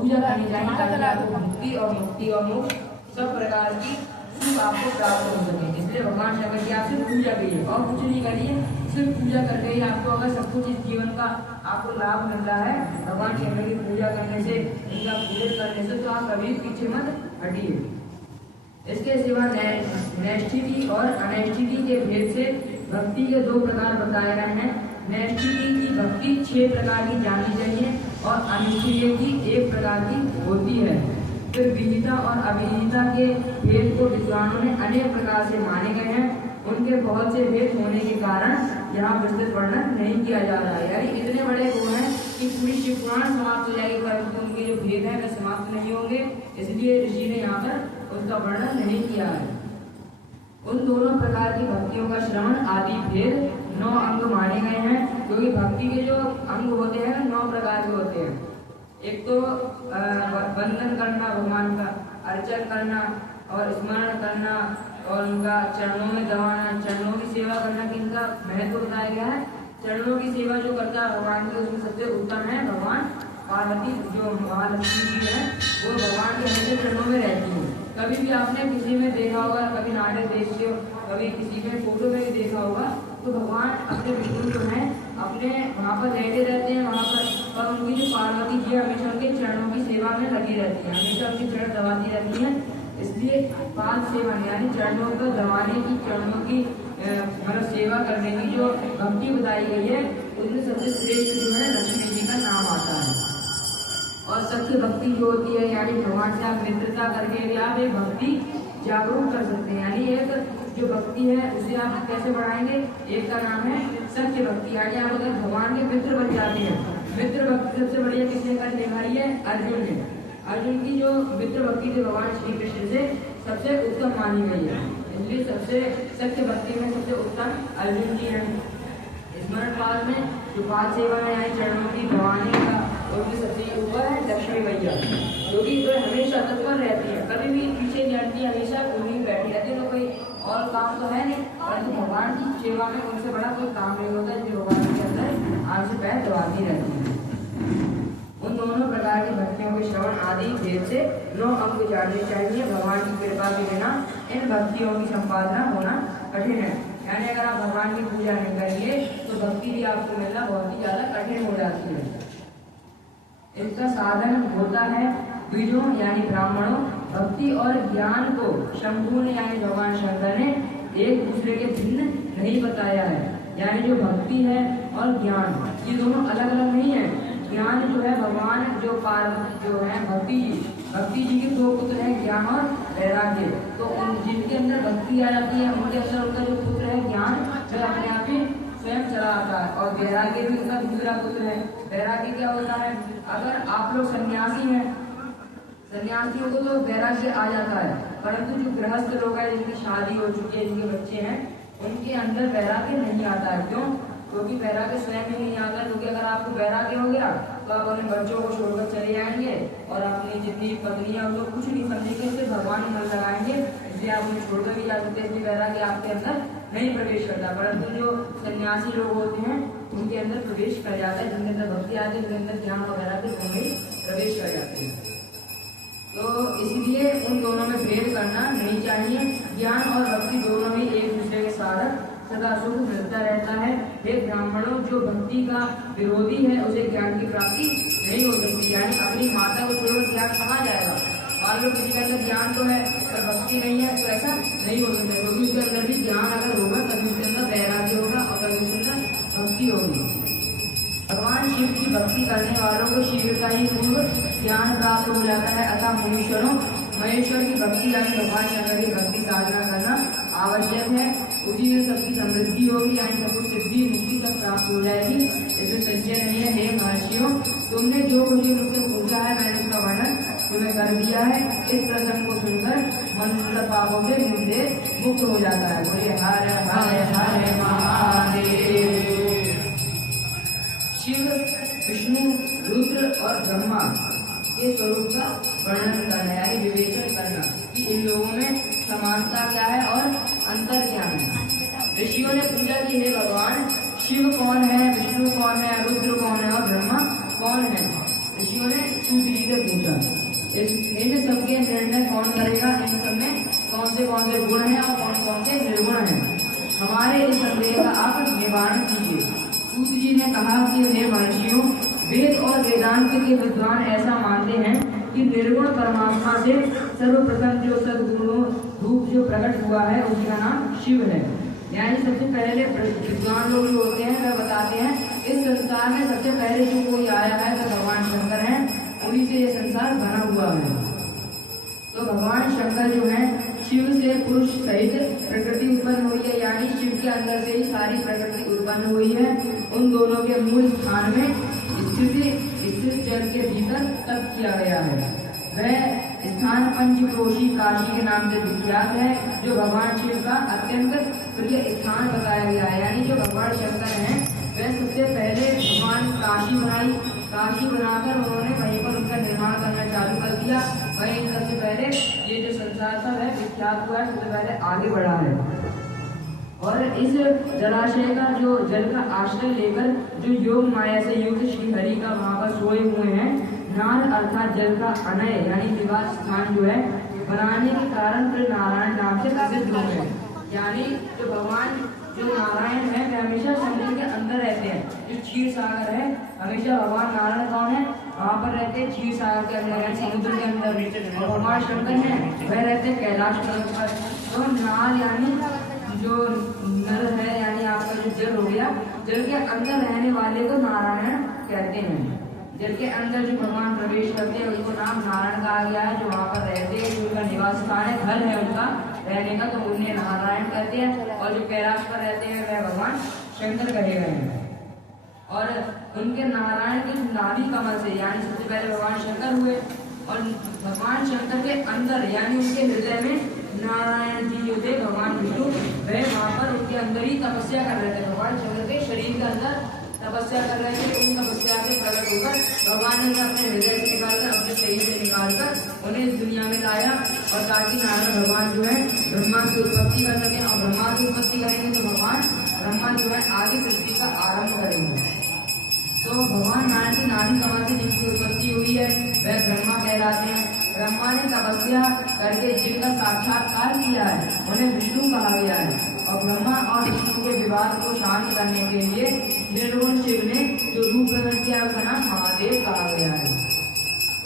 पूजा करनी चाहिए ताकि आपको मुक्ति और मोक्ष सब प्रकार की सुख आपको प्राप्त हो सके। इसलिए भगवान शंकर की आपसे पूजा करिए और कुछ नहीं करिए, सिर्फ पूजा करके ही आपको अगर सब कुछ इस जीवन का आपको लाभ मिल रहा है भगवान शंकर की पूजा करने से, इनका पूजन करने से, तो आप कभी पीछे मत हटिए। इसके सिवा नैष्ठिकी और अनैष्ठिकी के भेद से भक्ति के दो प्रकार बताए गए हैं। नैष्ठिकी की भक्ति 6 प्रकार की जानी चाहिए और अनिष्ठिकी की 1 प्रकार की होती है। फिर विहिता और अविहिता के भेद को विद्वानों ने अनेक प्रकार से माने गए हैं। उनके बहुत से भेद होने के कारण यहाँ विस्तृत वर्णन नहीं किया जा रहा है। यानी इतने बड़े वो हैं कि पूरी शिव पुराण समाप्त हो जाएगी परंतु उनके जो भेद है वे समाप्त नहीं होंगे, इसलिए ऋषि ने यहाँ पर उसका वर्णन नहीं किया है। उन दोनों प्रकार की भक्तियों का श्रवण आदि भेद 9 अंग माने गए हैं, क्योंकि भक्ति के जो अंग होते हैं 9 प्रकार के होते हैं। एक तो वंदन करना, भगवान का अर्चन करना और स्मरण करना और उनका चरणों में दबाना, चरणों की सेवा करना कि इनका महत्व बताया गया है। चरणों की सेवा जो करता है भगवान की उसमें सबसे उत्तम है भगवान पार्वती, जो महालक्ष्मी जी है वो भगवान के हमेशा चरणों में रहती है। कभी भी आपने किसी में देखा होगा, कभी नाटक देखते हो, कभी किसी में फोटो में भी देखा होगा, तो भगवान अपने विष्णु जो है अपने वहाँ पर रहते रहते हैं वहाँ पर, और उनकी जो पार्वती जी हमेशा उनके चरणों की सेवा में लगी रहती है, हमेशा उनके चरण दबाती रहती है। इसलिए 5 सेवा यानी चरणों को दबाने की, चरणों की मतलब सेवा करने की जो भक्ति बताई गई है उसमें सबसे श्रेष्ठ जो है लक्ष्मी जी का नाम आता है। और सत्य भक्ति जो होती है यानी भगवान से आप मित्रता करके भी आप एक भक्ति जागरूक कर सकते हैं। यानी एक जो भक्ति है उसे आप कैसे बढ़ाएंगे, एक का नाम है सत्य भक्ति। यानी आप अगर भगवान के मित्र बन जाते हैं, मित्र भक्ति सबसे बढ़िया किसने कर दिखाई है, अर्जुन ने। अर्जुन की जो मित्र भक्ति थी भगवान श्री कृष्ण से सबसे उत्तम मानी गई है, इसलिए सबसे सत्य भक्ति में सबसे उत्तम अर्जुन जी है। स्मरण काल में जो 5 सेवा में आई चरणों की दबाने का उनकी सबसे ऊपर है लक्ष्मी मैया, जो कि जो हमेशा तत्पर रहती है, कभी भी पीछे नहीं हटती, हमेशा उन्हीं बैठी रहती है। तो कोई और काम तो है नहीं, परंतु भगवान की सेवा में उनसे बड़ा कोई काम नहीं होता है, जो भगवान के अंदर आग से पैर दबाती रहती है। उन दोनों प्रकार की भक्तियों के श्रवण आदि भेद से 9 अंग जानने चाहिए। भगवान की कृपा के बिना इन भक्तियों की संपादना होना कठिन है। यानी अगर आप भगवान की पूजा नहीं करेंगे तो भक्ति भी आपको मिलना बहुत ही ज्यादा कठिन हो जाती है। इसका साधन होता है विदों यानी ब्राह्मणों, भक्ति और ज्ञान को शंभु ने यानी भगवान शंकर ने एक दूसरे के भिन्न नहीं बताया है। यानी जो भक्ति है और ज्ञान ये दोनों अलग अलग नहीं है। ज्ञान जो है भगवान जो है भक्ति जी के 2 पुत्र हैं, ज्ञान और वैराग्य। तो जिनके अंदर भक्ति आ जाती है उनके अंदर उनका जो पुत्र है ज्ञान वह अपने आप ही स्वयं चला आता है, और वैराग्य भी उनका दूसरा पुत्र है। वैराग्य क्या होता है, अगर आप लोग सन्यासी हैं, सन्यासियों को तो वैराग्य आ जाता है, परंतु जो गृहस्थ लोग हैं जिनकी शादी हो चुकी है, जिनके बच्चे हैं, उनके अंदर वैराग्य नहीं आता है। क्यों? क्योंकि वैराग्य स्वयं ही नहीं आता। क्योंकि अगर आपको वैराग्य हो गया तो आप अपने बच्चों को छोड़कर चले जाएंगे और अपनी जितनी पत्नियां उनको कुछ नहीं समझेंगे, सिर्फ भगवान में मन लगाएंगे, इसलिए आप उन्हें छोड़कर भी जा सकते हैं। इसलिए वैराग्य आपके अंदर नहीं प्रवेश करता, परंतु जो सन्यासी लोग होते हैं उनके अंदर प्रवेश कर जाता है। जिनके अंदर भक्ति आती है उनके अंदर ज्ञान और वैराग्य दोनों ही प्रवेश कर जाते हैं। तो इसलिए उन दोनों में भेद करना नहीं चाहिए। ज्ञान और भक्ति दोनों ही एक दूसरे के साथ सदा सुख मिलता रहता है। हे ब्राह्मणों, जो भक्ति का विरोधी है उसे ज्ञान की प्राप्ति नहीं हो सकती। यानी अपनी माता को छोड़कर ज्ञान कहाँ जाएगा। मान लो किसी के अंदर ज्ञान तो है पर भक्ति नहीं है, तो ऐसा नहीं हो सकता, क्योंकि उसके अंदर भी ज्ञान अगर होगा तभी उसके अंदर वैराग्य होगा और तभी उसके अंदर भक्ति होगी। भगवान शिव की भक्ति करने वालों को शीघ्रता ही पूर्व ज्ञान प्राप्त हो जाता है। अतः मनुष्यों महेश्वर की भक्ति यानी भगवान शंकर की भक्ति साधना करना आवश्यक है। उसी में सबकी समृद्धि होगी, यानी सबको सिद्धि मुक्ति तक प्राप्त हो जाएगी। इसमें संशय नहीं है। हे महर्षियों, तुमने जो कुछ मुझसे पूछा है मैंने उसका वर्णन तुम्हें कर दिया है। इस प्रसंग को सुनकर मनुष्य पापों से मुझसे मुक्त हो जाता है। बोलिए हर हर हर महादेव। शिव, विष्णु, रुद्र और ब्रह्मा के स्वरूप का वर्णन करना यानी विवेचन करना कि इन लोगों में समानता क्या है और अंतर क्या है। ऋषियों ने पूछा कि हे भगवान, शिव कौन है, विष्णु कौन है, रुद्र कौन है और ब्रह्मा कौन है। ऋषियों ने सूत जी से पूछा, इन सबके निर्णय कौन करेगा? इन सब में कौन से गुण हैं और कौन से निर्गुण हैं? हमारे इस संदेह का आप निवारण कीजिए। सूत जी ने कहा कि हे महर्षियों, वेद और वेदांत के विद्वान ऐसा मानते हैं कि निर्गुण परमात्मा से सर्वप्रथम जो सद्गुणों रूप जो प्रकट हुआ है उसका नाम शिव है। यानी सबसे पहले विद्वान लोग जो होते हैं वह बताते हैं इस संसार में सबसे पहले जो कोई आया है तो भगवान शंकर हैं, उन्हीं से ये संसार बना हुआ है। तो भगवान शंकर जो है शिव से पुरुष सहित प्रकृति उत्पन्न हुई है, यानी शिव के अंदर से ही सारी प्रकृति उत्पन्न हुई है। उन दोनों के मूल स्थान में स्थित जल के भीतर तप किया गया है। वह स्थान पंचक्रोशी काशी के नाम से विख्यात है, जो भगवान शिव का अत्यंत प्रिय स्थान बताया गया है। यानी जो भगवान शंकर हैं वह सबसे पहले भगवान काशी बनाकर उन्होंने वहीं पर उनका निर्माण करना चालू कर दिया। वहीं सबसे पहले ये जो संसार था वह विख्यात हुआ है, सबसे पहले आगे बढ़ा है। और इस जलाशय का जो जल का आश्रय लेकर जो योग माया से युक्त श्री हरि का वहां पर सोए हुए हैं। नार अर्थात जल का अनय यानी निवास स्थान जो है बनाने के कारण फिर नारायण नाम से प्रसिद्ध हुए हैं। यानी जो भगवान जो नारायण है वे हमेशा समुद्र के अंदर रहते हैं। जो क्षीर सागर है, हमेशा भगवान नारायण कौन है? वहाँ पर रहते हैं क्षीर सागर के अंदर, समुद्र के अंदर। और भगवान शंकर है वह रहते हैं कैलाश पर्वत पर। तो नार यानी जो नल है, यानी आपका जो जल हो गया, जल के अंदर रहने वाले को नारायण कहते हैं। जल के अंदर जो भगवान प्रवेश करते हैं उनको नाम नारायण कहा गया है। जो वहाँ पर रहते हैं, जो उनका निवास स्थान है, घर है उनका रहने का, तो उन्हें नारायण कहते हैं। और जो कैलाश पर रहते हैं वह भगवान शंकर कहे गए हैं। और उनके नारायण के नाभि कमल से, यानी सबसे पहले भगवान शंकर हुए और भगवान शंकर के अंदर यानी उनके हृदय में नारायण जी जो थे भगवान विष्णु, वह वहाँ पर उनके अंदर ही तपस्या कर रहे थे। भगवान शंकर के शरीर के अंदर तपस्या कर रहे थे। उन तपस्या के प्रकट होकर भगवान ने अपने हृदय से निकालकर, अपने शरीर से निकालकर उन्हें इस दुनिया में लाया। और ताकि नारायण भगवान जो है ब्रह्मा की उत्पत्ति कर सके, और ब्रह्मा की उत्पत्ति करेंगे तो भगवान ब्रह्मा जो है आगे सृष्टि का आरंभ करेंगे। तो भगवान नारायण की नाभि कमल से जिनकी उत्पत्ति हुई है वह ब्रह्मा कहलाते हैं। ब्रह्मा ने तपस्या करके जिनका साक्षात्कार किया है उन्हें विष्णु कहा गया है। और ब्रह्मा और विष्णु के विवाद को शांत करने के लिए निर्गुण शिव ने जो रूप प्रकट किया उसका नाम महादेव कहा गया है।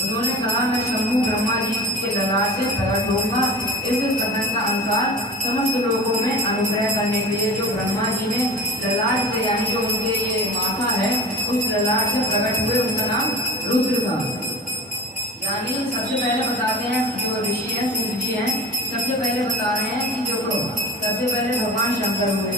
उन्होंने कहा मैं शंभु ब्रह्मा जी के ललाट से प्रकट होऊंगा। इस कथन का अनुसार समस्त लोगों में अनुग्रह करने के लिए जो ब्रह्मा जी ने ललाट से, यानी जो उनके ये माथा है उस ललाट से प्रकट हुए, उनका नाम रुद्र था। यानी सबसे पहले बताते हैं जो ऋषि हैं, सूत जी हैं, सबसे पहले बता रहे हैं कि जो सबसे पहले भगवान शंकर हुए।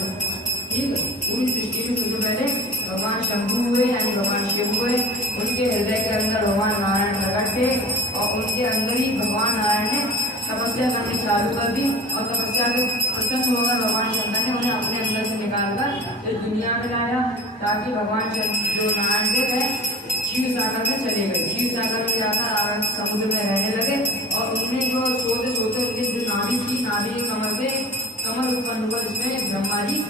ठीक, पूरी सृष्टि में सबसे पहले भगवान शंभु हुए यानी भगवान शिव हुए। उनके हृदय के अंदर भगवान नारायण प्रकट थे और उनके अंदर ही भगवान नारायण ने तपस्या करनी चालू कर दी। और तपस्या के प्रसन्न होकर भगवान शंकर ने उन्हें अपने अंदर से निकालकर इस दुनिया में लाया, ताकि भगवान जो नारायण थे वह क्षीर सागर में चले गए। क्षीर सागर में जाकर आनंद समुद्र में रहने लगे। और उन्हें जो सोते सोते उनकी जो नाभि थी, नाभि के कमल से कमल उत्पन्न हुआ जिसमें ब्रह्मा जी